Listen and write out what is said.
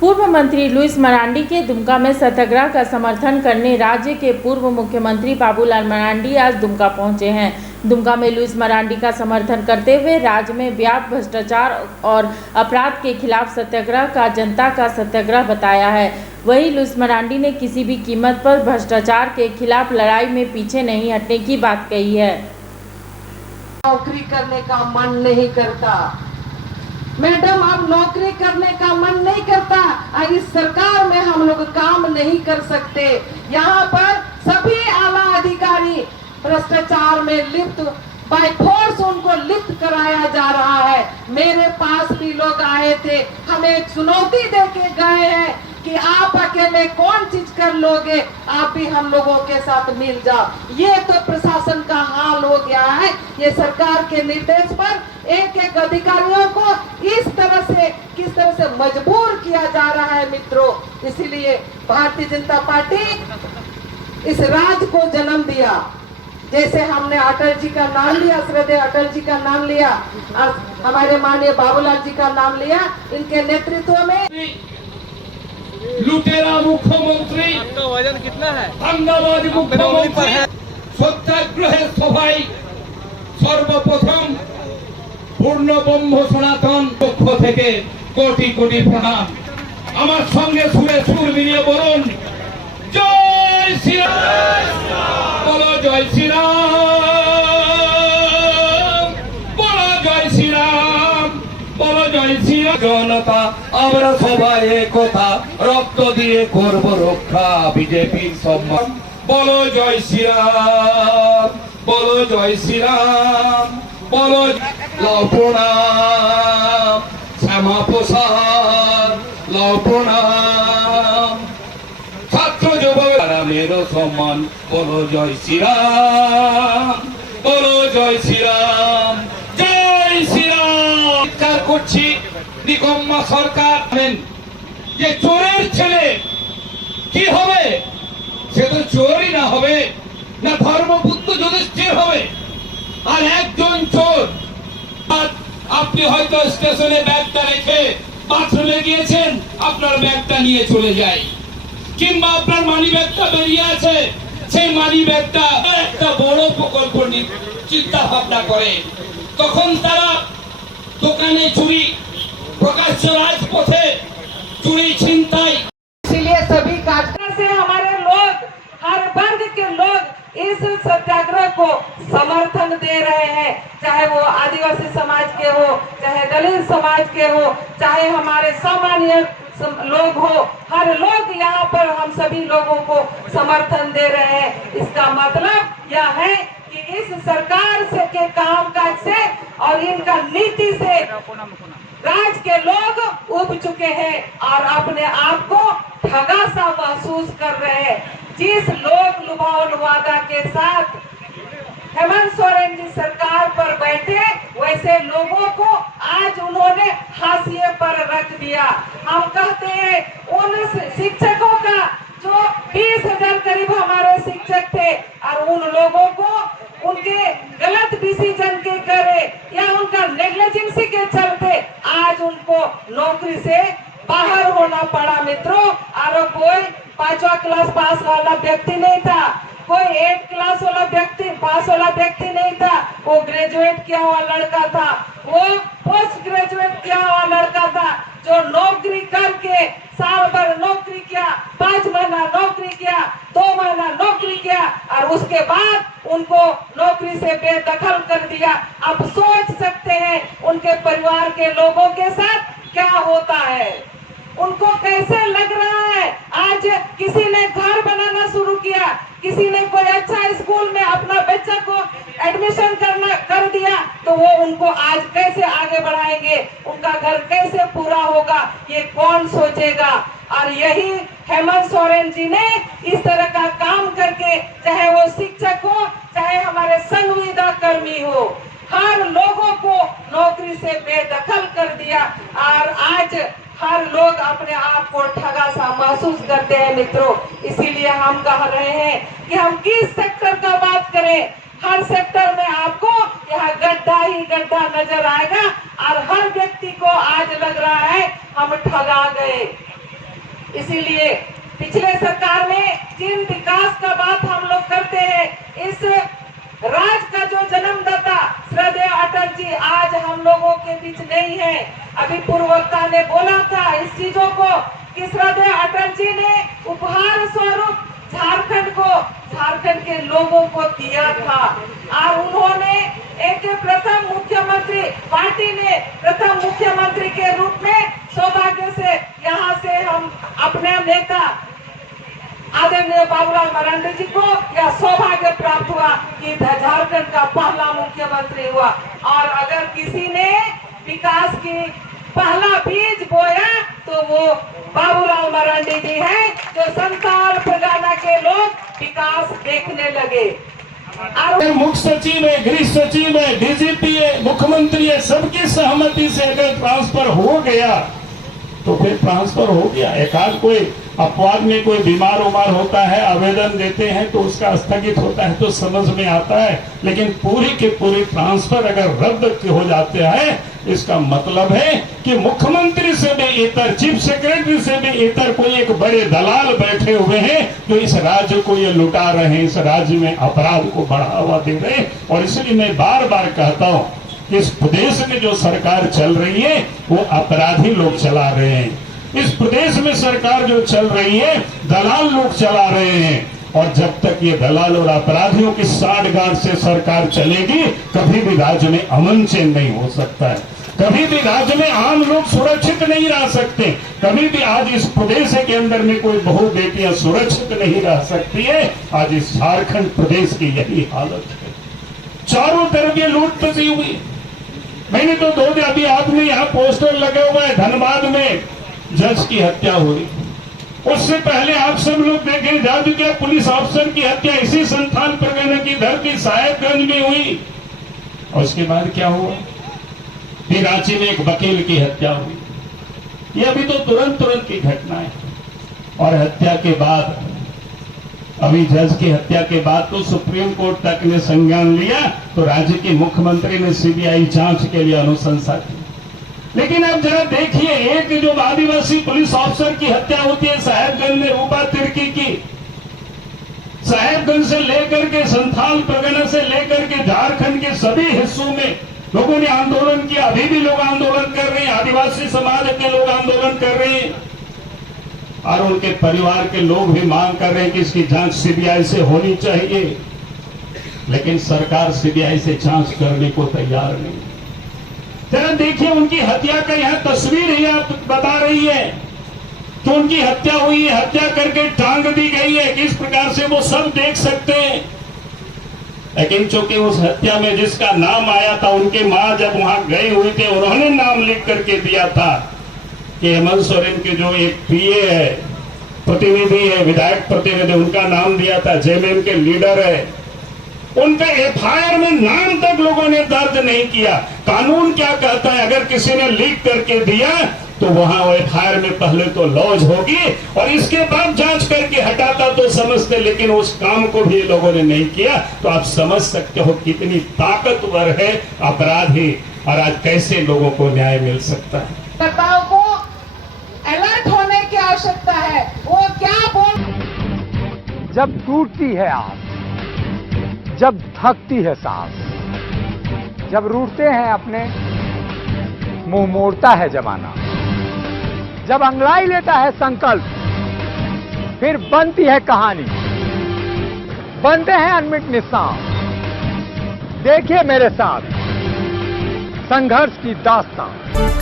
पूर्व मंत्री लुइस मरांडी के दुमका में सत्याग्रह का समर्थन करने राज्य के पूर्व मुख्यमंत्री बाबूलाल मरांडी आज दुमका पहुंचे हैं। दुमका में लुइस मरांडी का समर्थन करते हुए राज्य में व्याप्त भ्रष्टाचार और अपराध के खिलाफ सत्याग्रह का जनता का सत्याग्रह बताया है। वहीं लुइस मरांडी ने किसी भी कीमत पर भ्रष्टाचार के खिलाफ लड़ाई में पीछे नहीं हटने की बात कही है। नौकरी करने का मन नहीं करता मैडम, अब नौकरी करने का मन नहीं करता और इस सरकार में हम लोग काम नहीं कर सकते। यहाँ पर सभी आला अधिकारी भ्रष्टाचार में लिप्त, बाय फोर्स उनको लिप्त कराया जा रहा है। मेरे पास भी लोग आए थे, हमें एक चुनौती देके गए हैं कि आप अकेले कौन चीज कर लोगे, आप भी हम लोगों के साथ मिल जाओ। ये तो प्रशासन का हाल हो गया है। ये सरकार के निर्देश पर एक एक अधिकारियों को किस तरह से मजबूर किया जा रहा है मित्रों। इसीलिए भारतीय जनता पार्टी इस राज को जन्म दिया। जैसे हमने अटल जी का नाम लिया, श्रद्धेय अटल जी का नाम लिया और हमारे माननीय बाबूलाल जी का नाम लिया, इनके नेतृत्व में लुटेरा मुख्यमंत्री तो वजन कितना है, हंगामादी मुख्यमंत्री सत्याग्रह सभाई सर्वप्रथम पूर्ण ब्रह्म सनातन पक्ष থেকে কোটি কোটি প্রণাম। আমার সঙ্গে সুরে সুর মিলিয়ে বলুন জয় শ্রীরাম, বলো জয় শ্রীরাম, বলো জয় শ্রীরাম, বলো জয় শ্রীরাম। জনতা আমরা সবাই একতা রক্ত দিয়ে করব রক্ষা বিজেপির সম্মান। বলো জয় শ্রীরাম, বলো জয় শ্রীরাম, বলো লও প্রণাম শ্যামা প্রসাদ, লও প্রণাম ছাত্র যুবক মেরো সম্মান। বলো জয় শ্রীরাম, বলো জয় শ্রীরাম, জয় শ্রীরাম। চিৎকার করছি নিকম্মা সরকার, যে চোরের ছেলে কি হবে? সে তো চোরই না হবে, না ধর্মপুত্র যুধিষ্ঠির হবে। আর একজন চোর, আপনি হয়তো স্টেশনে ব্যাগটা রেখে বাথরুমে গিয়েছেন, আপনার ব্যাগটা নিয়ে চলে যায়, কিংবা আপনার মানি ব্যাগটা বেরিয়ে আছে, সেই মানি ব্যাগটা একটা বড় প্রকল্প চিন্তা ভাবনা করে, তখন তারা দোকানে চুরি, প্রকাশ্য রাজপথে চুরি ছিনতাই। इसीलिए सभी कार्यक्रम से हमारे लोग, हर वर्ग के लोग इस सत्याग्रह को समर्थन दे रहे हैं। चाहे वो आदिवासी समाज के हो, चाहे दलित समाज के हो, चाहे हमारे सामान्य लोग हो, हर लोग यहाँ पर हम सभी लोगों को समर्थन दे रहे हैं। इसका मतलब यह है कि इस सरकार से के कामकाज से और इनका नीति से राज्य के लोग उब चुके हैं और अपने आप को ठगा सा महसूस कर रहे हैं। जिस लोग लुभावन वादा के साथ हेमंत सोरेन जी सरकार पर बैठे, वैसे लोगों को आज उन्होंने हाशिए पर रख दिया। हम कहते हैं उन शिक्षकों का जो 20,000 करीब हमारे शिक्षक थे, और उन लोगों को उनके गलत डिसीजन के करे या उनका नेग्लिजेंसी के चलते आज उनको नौकरी से बाहर होना पड़ा मित्रों। और कोई 5वां क्लास पास वाला व्यक्ति नहीं था, कोई 8 क्लास वाला व्यक्ति पास वाला व्यक्ति नहीं था, वो ग्रेजुएट किया हुआ लड़का था, वो पोस्ट ग्रेजुएट किया हुआ लड़का था, जो नौकरी करके साल भर नौकरी किया, 5 महीना नौकरी किया, 2 महीना नौकरी किया और उसके बाद उनको नौकरी से बेदखल कर दिया। आप सोच सकते हैं उनके परिवार के लोगों के साथ क्या होता है, उनको कैसे लग रहा है। आज किसी ने घर बनाना शुरू किया, किसी ने कोई अच्छा स्कूल में अपना बच्चा को एडमिशन कर दिया, तो वो उनको आज कैसे आगे बढ़ाएंगे, उनका घर कैसे पूरा होगा, ये कौन सोचेगा। और यही हेमंत सोरेन जी ने इस तरह का काम करके, चाहे वो शिक्षक हो, चाहे हमारे संविदा कर्मी हो, हर लोगों को नौकरी से बेदखल कर दिया। और आज हर लोग अपने आप को ठगा सा महसूस करते हैं मित्रों। इसीलिए हम कह रहे हैं कि हम किस सेक्टर का बात करें, हर सेक्टर में आपको यहाँ गड्ढा ही गड्ढा नजर आएगा और हर व्यक्ति को आज लग रहा है हम ठगा गए। इसीलिए पिछले सरकार में जिन विकास का बात हम लोग करते हैं, इस राज का जो जन्मदाता श्रद्धेय अटल जी आज हम लोगों के बीच नहीं है। अभी पूर्ववक्ता ने बोला था इस चीजों को कि श्रद्धेय अटल जी ने उपहार स्वरूप झारखंड के लोगों को दिया था और उन्होंने एक प्रथम मुख्यमंत्री, पार्टी ने प्रथम मुख्यमंत्री के रूप में सौभाग्य से यहाँ से हम अपने नेता आदरणीय बाबूलाल मरांडी जी को यह सौभाग्य प्राप्त हुआ कि झारखंड का पहला मुख्यमंत्री हुआ। और अगर किसी ने विकास की पहला बीज बोया तो वो बाबूलाल मरांडी जी हैं, जो संताल परगना के लोग विकास देखने लगे। मुख्य सचिव है, गृह सचिव है, डीजीपी है, मुख्यमंत्री है, सबकी सहमति से अगर ट्रांसफर हो गया तो फिर ट्रांसफर हो गया। एकाध कोई अपवाद में कोई बीमार उमार होता है, आवेदन देते हैं तो उसका स्थगित होता है तो समझ में आता है, लेकिन पूरी के पूरी ट्रांसफर अगर रद्द हो जाते हैं, इसका मतलब है कि मुख्यमंत्री से भी इतर, चीफ सेक्रेटरी से भी इतर कोई एक बड़े दलाल बैठे हुए हैं जो इस राज्य को ये लुटा रहे हैं, इस राज्य में अपराध को बढ़ावा दे रहे हैं। और इसलिए मैं बार बार कहता हूं कि इस प्रदेश में जो सरकार चल रही है वो अपराधी लोग चला रहे हैं। इस प्रदेश में सरकार जो चल रही है दलाल लोग चला रहे हैं, और जब तक ये दलाल और अपराधियों की साठगांठ से सरकार चलेगी, कभी भी राज्य में अमन चैन नहीं हो सकता है, कभी भी राज्य में आम लोग सुरक्षित नहीं रह सकते, कभी भी आज इस प्रदेश के अंदर में कोई बहू बेटियां सुरक्षित नहीं रह सकती है। आज इस झारखंड प्रदेश की यही हालत है, चारों तरफ ये लूट पसी हुई। मैंने तो 2 दिन अभी आपने यहाँ पोस्टर लगे हुए हैं, धनबाद में जज की हत्या हुई, उससे पहले आप सब लोग देखें जादूगर पुलिस ऑफिसर की हत्या इसी संथाल परगना की धरती साहेबगंज में हुई। और उसके बाद क्या हुआ, फिर रांची में एक वकील की हत्या हुई। ये अभी तो तुरंत की घटना है। और हत्या के बाद, अभी जज की हत्या के बाद तो सुप्रीम कोर्ट तक ने संज्ञान लिया, तो राज्य के मुख्यमंत्री ने सीबीआई जांच के लिए अनुशंसा की। लेकिन अब जरा देखिए, एक जो आदिवासी पुलिस ऑफिसर की हत्या होती है साहेबगंज में, रूपा तिर्की की, साहेबगंज से लेकर के संथाल परगना से लेकर के झारखंड के सभी हिस्सों में लोगों ने आंदोलन किया, अभी भी लोग आंदोलन कर रहे हैं, आदिवासी समाज के लोग आंदोलन कर रहे हैं, और उनके परिवार के लोग भी मांग कर रहे हैं कि इसकी जांच सीबीआई से होनी चाहिए। लेकिन सरकार सीबीआई से जांच करने को तैयार नहीं। जरा देखिए, उनकी हत्या का यहां तस्वीर ही आप बता रही है तो उनकी हत्या हुई है, हत्या करके टांग दी गई है, किस प्रकार से वो सब देख सकते हैं। लेकिन चूंकि उस हत्या में जिसका नाम आया था, उनके मां जब वहां गए हुए थे, उन्होंने नाम लिख करके दिया था कि हेमंत सोरेन के जो एक पीए है, प्रतिनिधि है, विधायक प्रतिनिधि, उनका नाम दिया था, जेएमएम के लीडर है, उनका एफआईआर में नाम तक लोगों ने दर्ज नहीं किया। कानून क्या कहता है, अगर किसी ने लीक करके दिया तो वहां एफआईआर में पहले तो लॉज होगी और इसके बाद जांच करके हटाता तो समझते, लेकिन उस काम को भी लोगों ने नहीं किया। तो आप समझ सकते हो कितनी ताकतवर है अपराधी, और आज कैसे लोगों को न्याय मिल सकता है। नेताओं को अलर्ट होने की आवश्यकता है। वो क्या बोल, जब टूटती है आस, जब थकती है सांस, जब रूठते हैं अपने, मुंह मोड़ता है जमाना, जब अंगड़ाई लेता है संकल्प, फिर बनती है कहानी, बनते हैं अनमिट निशान। देखिए मेरे साथ संघर्ष की दास्तान।